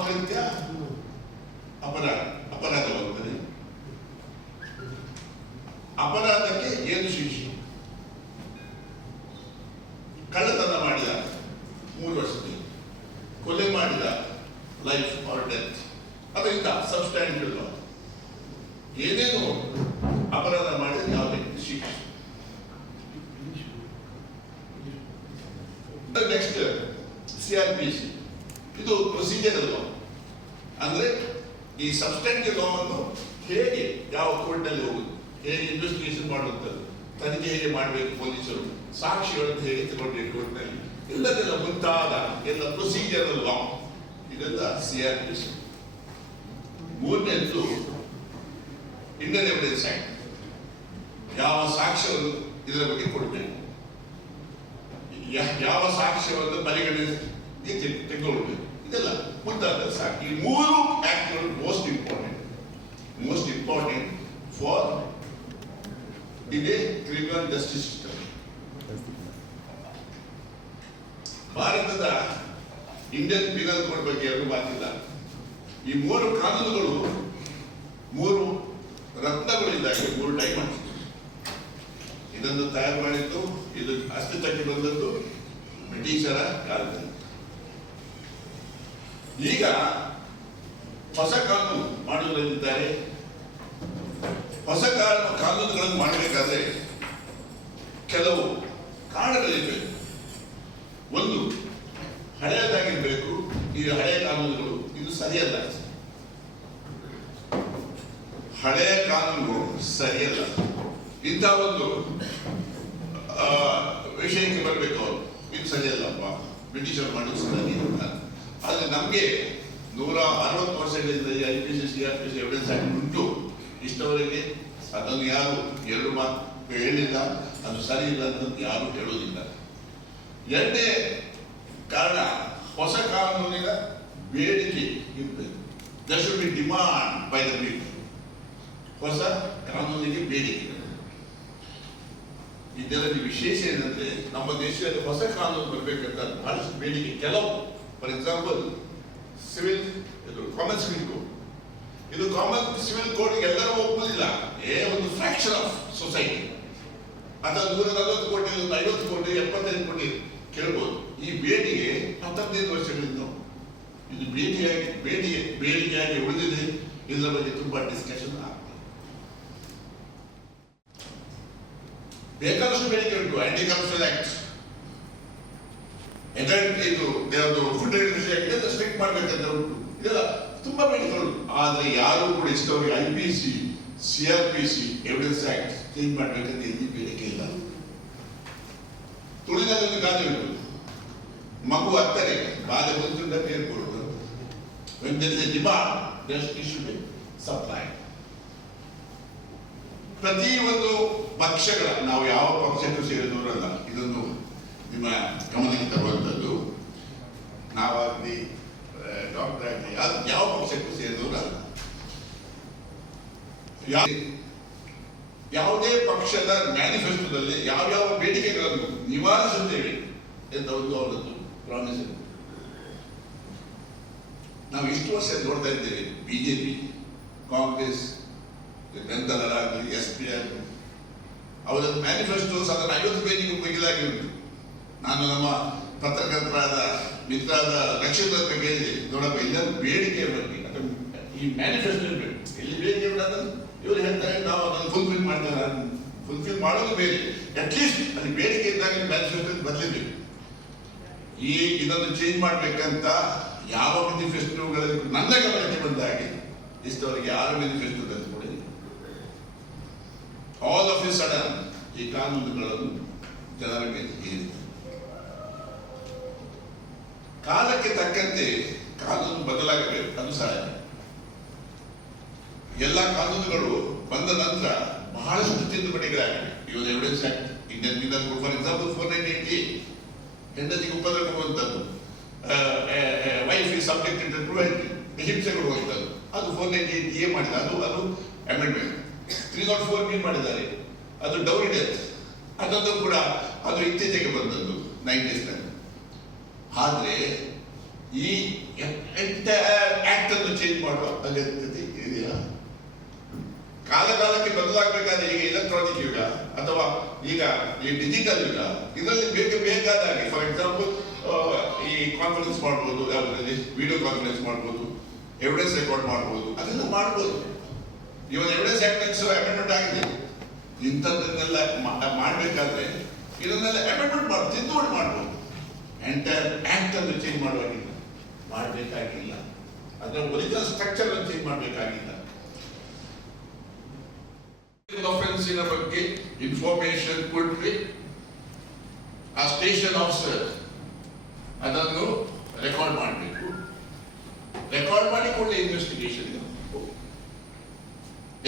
ಕೃತ್ಯ ಅಪರಾಧ ಅಪರಾಧವಾಗುತ್ತದೆ ಅಪರಾಧಕ್ಕೆ ಏನು ಶಿಕ್ಷೆ ಕಳ್ಳತನ ಮಾಡಿದ ಮೂರು ವರ್ಷದಲ್ಲಿ ಕೊಲೆ ಮಾಡಿದ ಲೈಫ್ ಆರ್ ಡೆತ್ ಅದರಿಂದ ಸಬ್ಸ್ಟ್ಯಾನ್ಷಿಯಲ್ ಏನೇನು ಅಪರಾಧ ಮಾಡಿದ ಯಾವುದೇ ಶಿಕ್ಷೆ next C R P C ಇದು ಪ್ರೊಸೀಜರ್ ಲಾ ಅಂದ್ರೆ ಈ ಸಬ್ಸ್ಟೆಂಟಿವ್ ಲಾ ಅನ್ನು ಹೇಗೆ ಯಾವ ಕೋರ್ಟ್ನಲ್ಲಿ ಹೋಗುದು, ಹೇಗೆ ಇನ್ವೆಸ್ಟಿಗೇಷನ್ ಮಾಡುವಂತ ತನಿಖೆ ಹೇಗೆ ಮಾಡಬೇಕು ಪೊಲೀಸರು, ಸಾಕ್ಷಿಗಳನ್ನು ಹೇಗೆ ತಗೊಂಡ್ರೆ ಕೋರ್ಟ್ನಲ್ಲಿ ಇಲ್ಲದೆಲ್ಲ ಮುಂತಾದ ಎಲ್ಲ ಪ್ರೊಸೀಜರ್ ಲಾ ಇದೆಲ್ಲ C R P Indian evidence act ಯಾವ ಸಾಕ್ಷ್ಯವನ್ನು ಇದರ ಬಗ್ಗೆ ಕೊಡಬೇಕು. ಯಾವ ಸಾಕ್ಷ್ಯವನ್ನು ಪರಿಗಣಿಸಿ ತೆಗೆದುಕೊಳ್ಬೇಕು ಇದೆಲ್ಲ ಮುಂತಾದ ಸಾಕು. ಈ ಮೂರು actual most important most important for ಇದೇ ಕ್ರಿಮಿನಲ್ ಜಸ್ಟಿಸ್ ಸಿಸ್ಟಮ್ ಭಾರತದ ಇಂಡಿಯನ್ ಪಿನಲ್ ಕೋಡ್ ಬಗ್ಗೆ ಎರಡು ಮಾತಿಲ್ಲ. ಈ ಮೂರು ಕಾನೂನುಗಳು ಮೂರು ರತ್ನಗಳಿಂದಾಗಿ ಮೂರು ಡೈಮಂಡ್ ಇದನ್ನು ತಯಾರು ಮಾಡಿದ್ದು, ಇದು ಅಸ್ತಿತ್ವಕ್ಕೆ ಬಂದದ್ದು, ಬ್ರಿಟಿಷರ ಕಾಲದಲ್ಲಿ. ಈಗ ಹೊಸ ಕಾನೂನು ಮಾಡುವುದರಿದ್ದಾರೆ ಹೊಸ ಕಾನೂನು ಕಾನೂನುಗಳನ್ನು ಮಾಡಬೇಕಾದ್ರೆ ಕೆಲವು ಕಾರಣಗಳಿರಬೇಕು ಒಂದು, ಹಳೆಯದಾಗಿರಬೇಕು. ಈ ಹಳೆಯ ಕಾನೂನುಗಳು ಇದು ಸರಿಯಲ್ಲ. ಹಳೆಯ ಕಾನೂನು ಸರಿಯಲ್ಲ. ಇಂಥ ಒಂದು ವಿಷಯಕ್ಕೆ ಬರಬೇಕು. ಇದು ಸರಿಯಲ್ಲಪ್ಪ. ಬ್ರಿಟಿಷರು ಮಾಡಿದ್ದು ಸರಿಯಿಲ್ಲ. ಆದರೆ ನಮಗೆ ನೂರ ಅರವತ್ತು ವರ್ಷಗಳಿಂದ I P C C R P C evidence ಆಗಿ ಉಂಟು. ಇಷ್ಟವರೆಗೆ ಅದನ್ನು ಯಾರು ಎರಡು ಮಾತು ಹೇಳಿಲ್ಲ, ಅದು ಸರಿ ಇಲ್ಲ ಅಂತ ಯಾರು ಹೇಳುವುದಿಲ್ಲ. ಎರಡನೇ ಕಾರಣ, ಹೊಸ ಕಾನೂನಿನ ಬೇಡಿಕೆ ಇರಬೇಕು there be demand by the people ಹೊಸ ಕಾನೂನಿಗೆ ಬೇಡಿಕೆ ಇದರಲ್ಲಿ ವಿಶೇಷ ಏನಂದ್ರೆ, ನಮ್ಮ ದೇಶದಲ್ಲಿ ಹೊಸ ಕಾನೂನು ಬರಬೇಕಂತ ಬಹಳಷ್ಟು ಬೇಡಿಕೆ. ಕೆಲವು ಫಾರ್ ಎಕ್ಸಾಂಪಲ್ ಸಿವಿಲ್ ಇದು ಕಾಮನ್ ಸಿವಿಲ್ ಕೋಡ್ ಇದು ಕಾಮನ್ ಸಿವಿಲ್ ಕೋಡ್ ಎಲ್ಲರೂ ಒಪ್ಪುದಿಲ್ಲ. ಏ, ಒಂದು ಫ್ರಾಕ್ಷನ್ ಆಫ್ ಸೊಸೈಟಿ ಅಥವಾ ನೂರ ನಲವತ್ತು ಕೋಟಿ ಒಂದು ಐವತ್ತು ಕೋಟಿ, ಎಪ್ಪತ್ತೈದು ಕೋಟಿ ಕೇಳ್ಬೋದು. ಈ ಬೇಡಿಕೆ ಹತ್ತೊಂಬತ್ತೈದು ವರ್ಷಗಳಿಂದ. ಇದು ಬೇಡಿಕೆಯಾಗಿ, ಬೇಡಿಕೆ, ಬೇಡಿಕೆಯಾಗಿ ಉಳಿದಿದೆ. ಇದರ ಬಗ್ಗೆ ತುಂಬಾ ಡಿಸ್ಕಷನ್ ಆಗ್ತದೆ. ಬೇಕಾದಷ್ಟು ಬೇಡಿಕೆ ಉಂಟು. ಆ್ಯಂಟಿ ಕರಪ್ಷನ್ ಆಕ್ಟ್ ಎಜೆಂಟ್ ಇದು ಯಾವುದು ಫುಡ್ ಇದೆಲ್ಲ ಸ್ಟ್ರಿಕ್ಟ್ ಮಾಡ್ಬೇಕಂತ ಉಂಟು. ಇದೆಲ್ಲ ತುಂಬಾ ಬೆನಿಫಿಟ್ ಆದ್ರೆ ಯಾರು ಕೂಡ ಇಷ್ಟವಾಗಿ I P C C R P C evidence act change ಮಾಡ್ಬೇಕಂತ ಎಲ್ಲಿ ಬೇಡಿಕೆ ಇಲ್ಲ. ಒಂದು ಗಾದೆ ಉಂಟು. ಮಗು ಹತ್ತರೆ ಬಾಧೆ ಬಂದುಂಡ there should be ಪ್ರತಿ ಒಂದು ಪಕ್ಷಗಳ ನಾವು ಯಾವ ಪಕ್ಷಕ್ಕೂ ಸೇರಿದವರಲ್ಲ ಇದನ್ನು ನಿಮ್ಮ ನಾವಾಗಲಿ ಡಾಕ್ಟರ್ ಆಗಲಿ ಅದು ಯಾವ ಪಕ್ಷಕ್ಕೂ ಸೇರಿದವರಲ್ಲ ಅಲ್ಲ ಯಾವುದೇ ಪಕ್ಷದ ಮ್ಯಾನಿಫೆಸ್ಟೋದಲ್ಲಿ ಯಾವ್ಯಾವ ಬೇಡಿಕೆಗಳನ್ನು ನಿವಾರಿಸುತ್ತೇವೆ ಒಂದು ಅವರದ್ದು ಪ್ರಾಮಿಸ್ ನಾವು ಇಷ್ಟು ವರ್ಷ ನೋಡ್ತಾ ಇದ್ದೇವೆ ಬಿಜೆಪಿ ಕಾಂಗ್ರೆಸ್ ಬೆಂಗಲರಾಗಲಿ ಎಸ್ ಪಿ ಆಗಲಿ. ಅವರ ಮ್ಯಾನಿಫೆಸ್ಟೋ ಸಾಧಾರಣ ಐವತ್ತು ಪೇಜಿಗೂ ಮಿಗಿಲಾಗಿ ಉಂಟು. ನಾನು ನಮ್ಮ ಪತ್ರಕರ್ತರಾದ ಮಿತ್ರರಾದ ನಕ್ಷತ್ರ ಹತ್ರ ನೋಡಪ್ಪ ಇಲ್ಲ ಬೇಡಿಕೆ ಬಗ್ಗೆ ಈ ಮ್ಯಾನಿಫೆಸ್ಟೋ ಇರಬೇಕು. ಎಲ್ಲಿ ಬೇಡಿಕೆ ಇವ್ರು ಇವರು ಹೇಳ್ತಾರೆ ನಾವು ಅದನ್ನು ಫುಲ್ಫಿಲ್ ಮಾಡ್ತಾರೆ ಫುಲ್ಫಿಲ್ ಮಾಡೋದು ಬೇರೆ. ಅಟ್ಲೀಸ್ಟ್ ಅಲ್ಲಿ ಬೇಡಿಕೆ ಇದ್ದಾಗ ಮ್ಯಾನಿಫೆಸ್ಟೋ ಬದಲಿಬೇಕು ಈ ಇದನ್ನು ಚೇಂಜ್ ಮಾಡ್ಬೇಕಂತ ಯಾವ ಮ್ಯಾನಿಫೆಸ್ಟೋಗಳಲ್ಲಿ ನನ್ನ ಗಮನಕ್ಕೆ ಬಂದಾಗೆ ಇಷ್ಟವರೆಗೆ ಯಾರು ಮ್ಯಾನಿಫೆಸ್ಟೋ ತಂದು ಕೊಡಿ ಆಲ್ ಆಫ್ ಎ ಸಡನ್ ಈ ಕಾನೂನುಗಳನ್ನು ಜನರ ಮೇಲೆ ಹೇರಿದೆ. ಕಾಲಕ್ಕೆ ತಕ್ಕಂತೆ ಕಾನೂನು ಬದಲಾಗಬೇಕು, ಅದು ಸಹಜ. ಎಲ್ಲ ಕಾನೂನುಗಳು ಬಂದ ನಂತರ ಬಹಳಷ್ಟು ತಿದ್ದುಪಡಿಗಳಾಗಿವೆ. Indian penal code for example four nine eighty ಹೆಂಡತಿಗೆ ಉಪದ್ರ ಕೊಡುವಂಥದ್ದು ವೈಫ್ ಇಸ್ ಸಬ್ಜೆಕ್ಟ್ ಟು ಹಿಂಸೆಗಳು ಕೊಡುವಂಥದ್ದು, ಅದು ಫೋರ್ ನೈನ್ ಏಟ್ ಎ ಮಾಡಿದೆ, ಅದು ಅದು amendment three nought four B ಮಾಡಿದ್ದಾರೆ, ಅದು ಡೌರಿ ಡೆತ್ ಅದೊಂದು ಕೂಡ, ಅದು ಇತ್ತೀಚೆಗೆ ಬಂದದ್ದು ನೈಂಟೀಸ್ನಲ್ಲಿ ಆದರೆ ಈ ಎಂಟೈರ್ ಚೇಂಜ್ ಮಾಡುವ ಅಗತ್ಯತೆ ಇದೆಯಾ ಕಾಲ ಕಾಲಕ್ಕೆ ಬದಲಾಗಬೇಕಾದ್ರೆ ಈಗ ಎಲೆಕ್ಟ್ರಾನಿಕ್ ಯುಗ ಅಥವಾ ಈಗ ಈ ಡಿಜಿಟಲ್ ಯುಗ, ಇದರಲ್ಲಿ ಬೇಕು ಬೇಕಾದ ಹಾಗೆ ಫಾರ್ ಎಕ್ಸಾಂಪಲ್ ಈ ಕಾನ್ಫರೆನ್ಸ್ ಮಾಡ್ಬೋದು ಯಾವುದರಲ್ಲಿ ವಿಡಿಯೋ ಕಾನ್ಫರೆನ್ಸ್ ಮಾಡ್ಬೋದು ಎವಿಡೆನ್ಸ್ ರೆಕಾರ್ಡ್ ಮಾಡ್ಬೋದು, ಅದೆಲ್ಲ ಮಾಡ್ಬೋದು. ಇವನ್ ಎವಿಡೆನ್ಸ್ ಆಕ್ಟೆನ್ಸ್ ಅಮೆಂಡ್ಮೆಂಟ್ ಆಗಿದೆ. ಇಂಥದ್ದನ್ನೆಲ್ಲ ಮಾಡಬೇಕಾದ್ರೆ ಮಾಡ್ಬೇಕಾದ್ರೆ ಇದನ್ನೆಲ್ಲ ಅಮೆಂಡ್ಮೆಂಟ್ ಮಾಡಿ ತಿದ್ದುಪಡಿ ಮಾಡ್ಬೋದು. ಎಂಟೈರ್ ಆಕ್ಟ್ ಅನ್ನು ಚೇಂಜ್ ಮಾಡುವಾಗಿಲ್ಲ. ಮಾಡಬೇಕಾಗಿಲ್ಲ. ಅದರ ಒರಿಜಿನಲ್ ಸ್ಟ್ರಕ್ಚರ್ ಅನ್ನು ಚೇಂಜ್ ಮಾಡಬೇಕಾಗಿಲ್ಲ. Offensiನ ಬಗ್ಗೆ ಇನ್ಫಾರ್ಮೇಶನ್ ಕೊಟ್ಟರೆ ಆ ಸ್ಟೇಷನ್ ಆಫೀಸರ್ ಅದನ್ನು ರೆಕಾರ್ಡ್ ಮಾಡಬೇಕು. ರೆಕಾರ್ಡ್ ಮಾಡಿ ಕೂಡಲೇ ಇನ್ವೆಸ್ಟಿಗೇಷನ್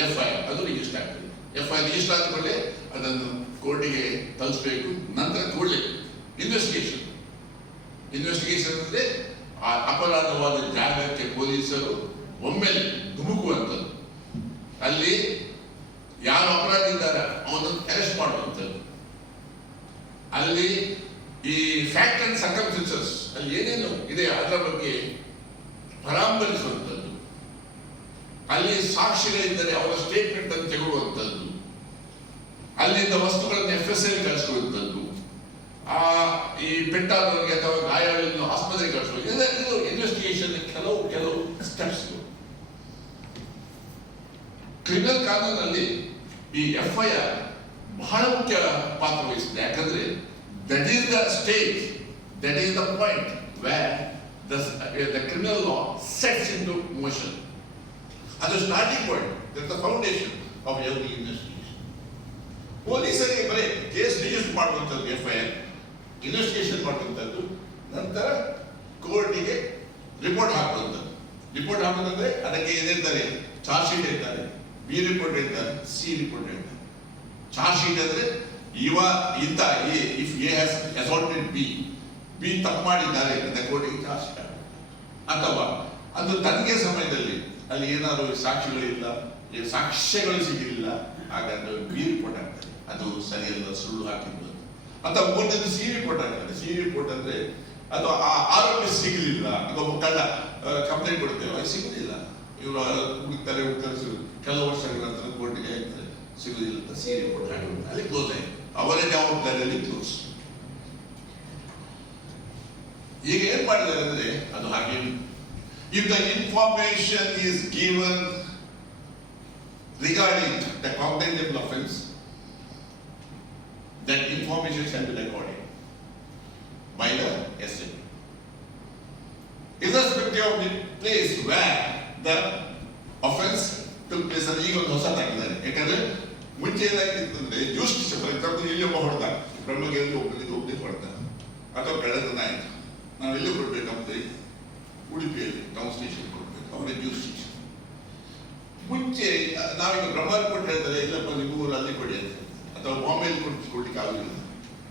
ಎಫ್ ಅದು ರಿಜಿಸ್ಟರ್ ಆಗ್ತದೆ. ಎಫ್ ಐ ರಿಜಿಸ್ಟರ್ ಆದ ಕೂಡಲೇ ಅದನ್ನು ಕೋರ್ಟಿಗೆ ತಲುಪಿಸಬೇಕು ನಂತರ ಕೂಡಲೇ ಇನ್ವೆಸ್ಟಿಗೇಷನ್ ಇನ್ವೆಸ್ಟಿಗೇಷನ್ ಅಂದ್ರೆ ಆ ಅಪರಾಧವಾದ ಜಾಗಕ್ಕೆ ಪೊಲೀಸರು ಒಮ್ಮೆಲೆ ಧುಮುಕುವಂಥದ್ದು. ಅಲ್ಲಿ ಯಾರು ಅಪರಾಧಿ ಇದ್ದಾರೆ ಅವನನ್ನು ಅರೆಸ್ಟ್ ಮಾಡುವಂಥದ್ದು. ಅಲ್ಲಿ ಈ ಫ್ಯಾಕ್ಟ್ ಅಂಡ್ ಸರ್ಕಮ್ಸ್ಟೆನ್ಸಸ್ ಅಲ್ಲಿ ಏನೇನು ಇದೆ ಅದರ ಬಗ್ಗೆ ಪರಾಮರಿಸುವಂಥದ್ದು ಅಲ್ಲಿ ಸಾಕ್ಷಿಗಳಿದ್ದರೆ ಅವರ ಸ್ಟೇಟ್ಮೆಂಟ್ ಅನ್ನು ತೆಗೊಳ್ಳುವಂಥದ್ದು ಅಲ್ಲಿಂದ ವಸ್ತುಗಳನ್ನು ಎಫ್ ಎಸ್ ಎಲ್ ಕಳಿಸುವಂಥದ್ದು ಆ, ಈ ಪೆಟ್ಟಾದವರಿಗೆ ಅಥವಾ ಗಾಯಗಳನ್ನು ಆಸ್ಪತ್ರೆಗೆ ಕಳಿಸಬೇಕು ಇದು ಇನ್ವೆಸ್ಟಿಗೇಷನ್ ಕೆಲವು ಕೆಲವು ಸ್ಟೆಪ್ಸ್ ಕ್ರಿಮಿನಲ್ ಕಾನೂನಲ್ಲಿ ಈ ಎಫ್ ಐ ಆರ್ ಬಹಳ ಮುಖ್ಯ ಪಾತ್ರ ವಹಿಸಿದೆ ಯಾಕಂದ್ರೆ that is the stage that is the point where the criminal law sets in to motion ಅದು starting point that the foundation of every investigation ಪೊಲೀಸರಿಗೆ ಬರೀ ಕೇಸ್ ರಿಜಿಸ್ಟರ್ ಮಾಡುವಂಥದ್ದು ಎಫ್ ಐ ಆರ್ ಇನ್ವೆಸ್ಟಿಗೇಷನ್ ಮಾಡುವಂಥದ್ದು. ನಂತರ ಕೋರ್ಟಿಗೆ ರಿಪೋರ್ಟ್ ಹಾಕುವಂಥದ್ದು. Report ಹಾಕೋದಂದ್ರೆ ಅದಕ್ಕೆ ಏನಿರ್ತಾರೆ? ಚಾರ್ಜ್ ಶೀಟ್ ಇರ್ತಾರೆ. ಬಿ ರಿಪೋರ್ಟ್ ಇರ್ತಾರೆ. ಸಿ ರಿಪೋರ್ಟ್ ಇರ್ತಾರೆ. ಚಾರ್ಜ್ ಶೀಟ್ ಅಂದ್ರೆ ಇವ ಇಂತ A if A has assaulted B B ತಪ್ಪು ಮಾಡಿದ್ದಾರೆ ಅಂತ ಕೋರ್ಟಿಗೆ ಚಾರ್ಜ್ ಶೀಟ್ ಅಥವಾ ಅದು ತನಿಖೆ ಸಮಯದಲ್ಲಿ ಅಲ್ಲಿ ಏನಾದರೂ ಸಾಕ್ಷಿಗಳಿಲ್ಲ, ಸಾಕ್ಷ್ಯಗಳು ಸಿಗಲಿಲ್ಲ, ಹಾಗಾದ್ರೆ ಬಿ ರಿಪೋರ್ಟ್ ಆಗ್ತದೆ ಅದು ಸರಿಯಲ್ಲ, ಸುಳ್ಳು ಹಾಕಿದ್ದು ಅಂತ. ಮೂರನೇದು ಸಿ ರಿಪೋರ್ಟ್ ಕೊಟ್ಟಂದ್ರೆ ಸಿ ರಿಪೋರ್ಟ್ ಅಂದ್ರೆ ಅದು ಆ ಆರೋಗ್ಯ ಸಿಗಲಿಲ್ಲ. ಅಥವಾ ಕಳ್ಳ ಕಂಪ್ಲೇಂಟ್ ಕೊಡ್ತೇವೆ ಸಿಗಲಿಲ್ಲ ಇವರು ಹುಡುಕ್ತಾರೆ ಹುಡುಕ್ತಾರೆ ಕೆಲವು ವರ್ಷಗಳ ನಂತರ ಕೋರ್ಟ್ಗೆ ಹೇಳ್ತಾರೆ ಸಿಗುದಿಲ್ಲ ಅಂತ ಸಿ ರಿಪೋರ್ಟ್ ಅಲ್ಲಿ ಕ್ಲೋಸ್ ಆಯ್ತು. ಅವರ ಜವಾಬ್ದಾರಿಯಲ್ಲಿ ಕ್ಲೋಸ್ ಈಗ ಏನ್ ಮಾಡಿದ್ದಾರೆ ಅಂದ್ರೆ ಅದು ಹಾಗೆ if the information is given regarding the complaintable offence that information shall be recorded by the SM. Irrespective of the place where the offense took place ಅಂತ ಈಗ ಒಂದು ಹೊಸ ಹಾಕಿದ್ದಾರೆ ಯಾಕಂದ್ರೆ ಮುಂಚೆ ಏನಾಗಿತ್ತು ಅಂದ್ರೆ ಜೂಸ್ಟಿಸ್ ಫಾರ್ ಎಕ್ಸಾಂಪಲ್ ಇಲ್ಲಿ ಒಬ್ಬ ಹೊಡೆದ ಬ್ರಹ್ಮಗಿರಿ ಒಬ್ಬನಿಗೆ ಒಬ್ಬನಿಗೆ ಹೊಡೆದ ಅಥವಾ ಕಳೆದ ನಾಯಕ ನಾವು ಎಲ್ಲಿ ಕೊಡ್ಬೇಕಂದ್ರೆ, ಉಡುಪಿಯಲ್ಲಿ ಟೌನ್ ಸ್ಟೇಷನ್ ಕೊಡ್ಬೇಕು, ಅವರೇ ಜೂಸ್ಟಿಸ್ ಮುಂಚೆ, ನಾವೀಗ ಬ್ರಹ್ಮಾರಿ ಕೊಟ್ಟು ಹೇಳ್ತಾರೆ ಇಲ್ಲಪ್ಪ ನಿಮ್ಮ ಊರು ಅಲ್ಲಿ ಕೊಡಿ ಅಂತ ಅಥವಾ ಬಾಂಬೆಯಲ್ಲಿ ಕೊಟ್ಟು ಕೊಡ್ಲಿಕ್ಕೆ ಆಗುದಿಲ್ಲ